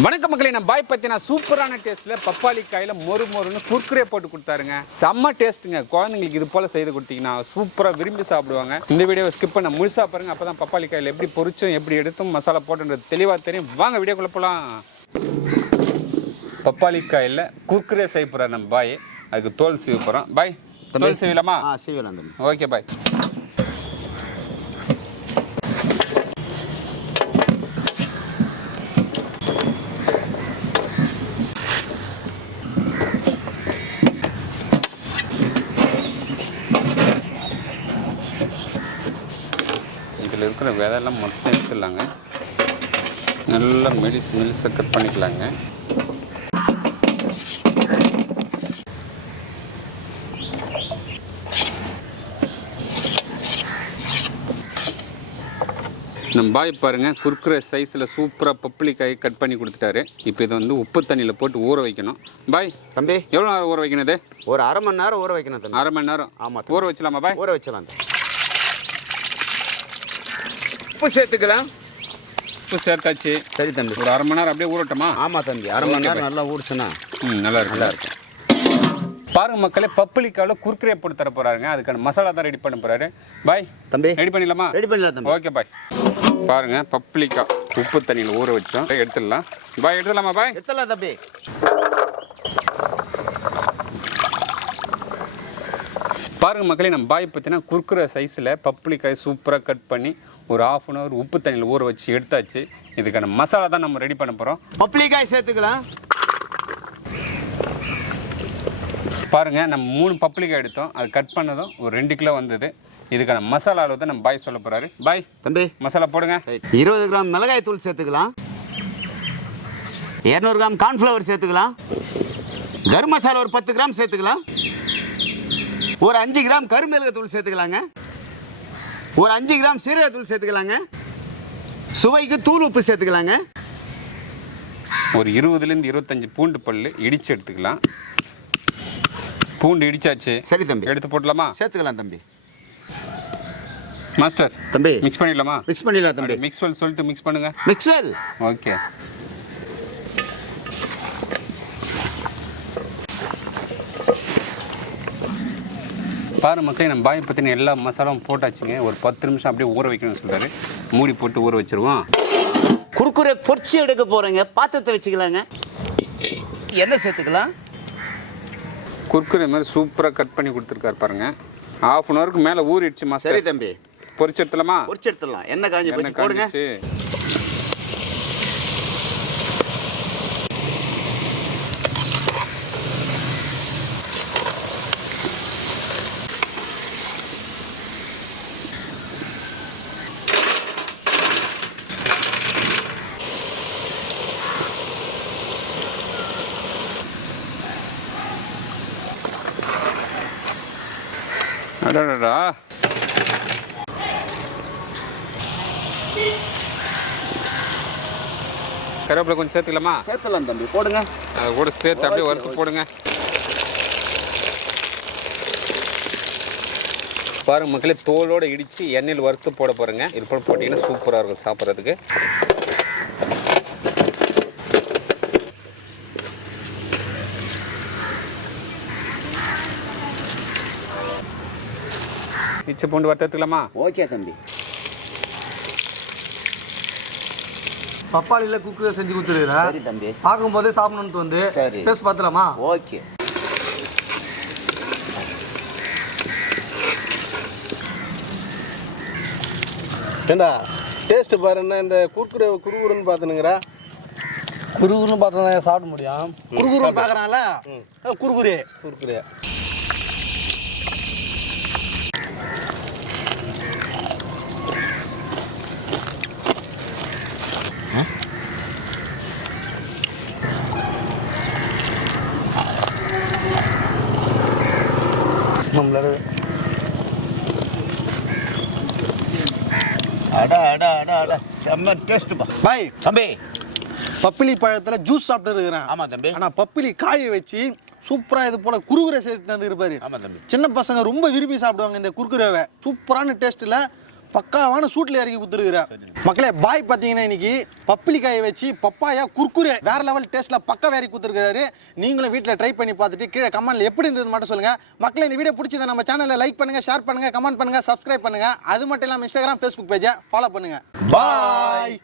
வணக்கம் மக்களே, நான் பாய் பத்தினா சூப்பரான டேஸ்ட்ல பப்பாளி காயில மொறு மொறுன்னு குர்குரே போட்டு கொடுத்தாருங்க. செம்ம டேஸ்ட்டுங்க. குழந்தைங்களுக்கு இது போல செய்து கொடுத்தீங்கன்னா சூப்பரா விரும்பி சாப்பிடுவாங்க. இந்த வீடியோவை ஸ்கிப் பண்ண முழுசா பாருங்க. அப்பதான் பப்பாளி காயில எப்படி பொரிச்சும் எப்படி எடுத்தும் மசாலா போட்டுன்றது தெளிவா தெரியும். வாங்க வீடியோக்குள்ள போலாம். பப்பாளி காயில குர்குரே செய்ய போற நம்ம பாய். அதுக்கு தோல் சீவ போறோம். பாய் தோல் சீவலாமா? சீவலாம். Okay bye. இதில் இருக்கிற விதையெல்லாம் மொத்தம் எடுத்துடலாங்க. நல்லா மெலிசை கட் பண்ணிக்கலாங்க. நம்ம பாய் பாருங்கள், குர்குரே சைஸில் சூப்பராக பப்பளிக்காய் கட் பண்ணி கொடுத்துட்டாரு. இப்போ இதை வந்து உப்பு தண்ணியில் போட்டு ஊற வைக்கணும். பாய் தம்பி, எவ்வளோ நேரம் ஊற வைக்கணும்? இது ஒரு அரை மணி நேரம் ஊற வைக்கணும் தம்பி. அரை மணி நேரம்? ஆமாம். ஊற வச்சலாமா பாய்? ஊற வச்சலாம். உப்பு சேர்த்துக்கலாம். உப்பு சேர்த்தாச்சு. சரி தம்பி, ஒரு அரை மணி நேரம் அப்படியே ஊறட்டுமா? ஆமாம் தம்பி, அரை மணி நேரம் நல்லா ஊறிச்சுன்னா நல்லா இருக்கும். பாருங்க மக்களே, பப்பளிக்காவில் குர்குரே போட்டு தர போறாருங்க. அதுக்கான மசாலா தான் ரெடி பண்ண போறாரு. பாய் தம்பி, ரெடி பண்ணிடலாமா? ரெடி பண்ணலாம் தம்பி. Okay bye. பாருங்க, பப்பளிக்காய் உப்பு தண்ணியில் ஊற வச்சோம். எடுத்துடலாம் பாய். எடுத்துடலாமா பாய்? எடுத்துடலாம் தம்பி. பாருங்க மக்களே, நம்ம பாய் பார்த்தீங்கன்னா குர்குரே சைஸில் பப்பளிக்காய் சூப்பராக கட் பண்ணி ஒரு ½ அன் ஹவர் உப்பு தண்ணியில் ஊற வச்சு எடுத்தாச்சு. இதுக்கான மசாலா தான் நம்ம ரெடி பண்ண போகிறோம். பப்பளிக்காய் சேர்த்துக்கலாம். பாருங்க, நம்ம 3 பப்பளிக்காய் எடுத்தோம். அது கட் பண்ணதும் ஒரு 2 கிலோ வந்தது. இதுக்கான மசாலா அளவு தான் நம்ம பாய் சொல்ல போறாரு. பாய் தம்பி, மசாலா போடுங்க. 20 கிராம் மிளகாய் தூள் சேர்த்துக்கலாம். 200 கிராம் கார்ன்ஃப்ளவர் சேர்த்துக்கலாம். கரம் மசாலா ஒரு 10 கிராம் சேர்த்துக்கலாம். ஒரு 5 கிராம் கருமிளகாய் தூள் சேர்த்துக்கலாங்க. ஒரு 5 கிராம் சீரகத்தூள் சேர்த்துக்கலாங்க. சுவைக்கு தூள் உப்பு சேர்த்துக்கலாங்க. ஒரு 20லேருந்து 25 பூண்டு பல்லு இடிச்சு எடுத்துக்கலாம். பூண்டு இடிச்சாச்சு. சரி தம்பி, எடுத்து போடலாமா? சேர்த்துக்கலாம் தம்பி. மாஸ்டர் தம்பி, மிக்ஸ் பண்ணிடலாமா? மிக்ஸ் பண்ணிடலாம் தம்பி. மிக்ஸ்வெல் சொல்லிட்டு மிக்ஸ் பண்ணுங்க. மிக்ஸ்வெல். ஓகே. பாரு மக்களே, நம்ம பாய் பற்றின எல்லா மசாலாவும் போட்டாச்சுங்க. ஒரு 10 நிமிஷம் அப்படியே ஊற வைக்கணும்னு சொல்கிறாரு. மூடி போட்டு ஊற வச்சிருவோம். குர்குரே பொரிச்சு எடுக்க போகிறேங்க. பாத்திரத்தை வச்சுக்கலாங்க. எண்ணெய் சேர்த்துக்கலாம். குர்குரே மாதிரி சூப்பராக கட் பண்ணி கொடுத்துருக்காரு பாருங்க. ½ அன் ஹவருக்கு மேலே ஊறிடுச்சு மாஸ்டர். சரி தம்பி, பொரிச்சு எடுத்துலாமா? பொரிச்சு எடுத்துடலாம். எண்ணெய் காஞ்சி போச்சு, போடுங்க. அடடா, கருவேப்பிலை கொஞ்சம் சேர்த்துக்கலாமா? சேர்த்துலாம் தம்பி, போடுங்க. அதை கூட சேர்த்து அப்படியே வறுத்து போடுங்க. பாருங்க மக்களே, தோலோடு இடித்து எண்ணெயில் வறுத்து போட போகிறேங்க. இது போல் போட்டிங்கன்னா சூப்பராக இருக்கும் சாப்பிட்றதுக்கு. இச்சை பூண்டு வறுத்து எடுத்துக்கலாமா? ஓகே தம்பி. பப்பாளியில் குர்குரே செஞ்சு கொடுத்துருக்குறேன். சரி தம்பி, பார்க்கும்போதே சாப்பிடணுன்ட்டு வந்து டேஸ்ட் பார்த்துலாமா? ஓகே. ஏண்டா டேஸ்ட்டு பாருன்னா, இந்த குர்குரே குருகுருன்னு பார்த்துனுங்கிறா. குருகுருன்னு பார்த்தா தான் சாப்பிட முடியும். குருகுருன்னு பார்க்குறாங்கள, குர்குரே குர்குரே. நம்மளோட அடா அடா அடா அடா, செம்ம டேஸ்ட்டுப்பா. பாய் தம்பி, பப்பிளி பழத்தில் ஜூஸ் சாப்பிட்டு இருக்கிறேன். ஆமாம் தம்பி. ஆனால் பப்பிளி காயை வச்சு சூப்பராக இது போல் குர்குரே சேர்த்து தந்துருப்பாரு. ஆமாம் தம்பி. சின்ன பசங்க ரொம்ப விரும்பி சாப்பிடுவாங்க இந்த குர்குரேவை. சூப்பரான டேஸ்ட்டில் பக்காவான சூட்டில் இறக்கி கொடுத்துருக்குறேன் மக்களே. பாய் பார்த்தீங்கன்னா இன்னைக்கு பப்பிளிக்காயை வச்சு பப்பாயா குர்குரே வேற லெவல் டேஸ்ட்டில் பக்கா இறக்கி கொடுத்துருக்காரு. நீங்களும் வீட்டில் ட்ரை பண்ணி பார்த்துட்டு கீழே கமெண்ட்ல எப்படி இருந்தது மட்டும் சொல்லுங்கள் மக்களே. இந்த வீடியோ பிடிச்சதை நம்ம சேனலில் லைக் பண்ணுங்கள், ஷேர் பண்ணுங்கள், கமெண்ட் பண்ணுங்கள், சப்ஸ்கிரைப் பண்ணுங்கள். அது மட்டும் இல்லாமல் இன்ஸ்டாகிராம், ஃபேஸ்புக் பேஜை ஃபாலோ பண்ணுங்கள். பாய்.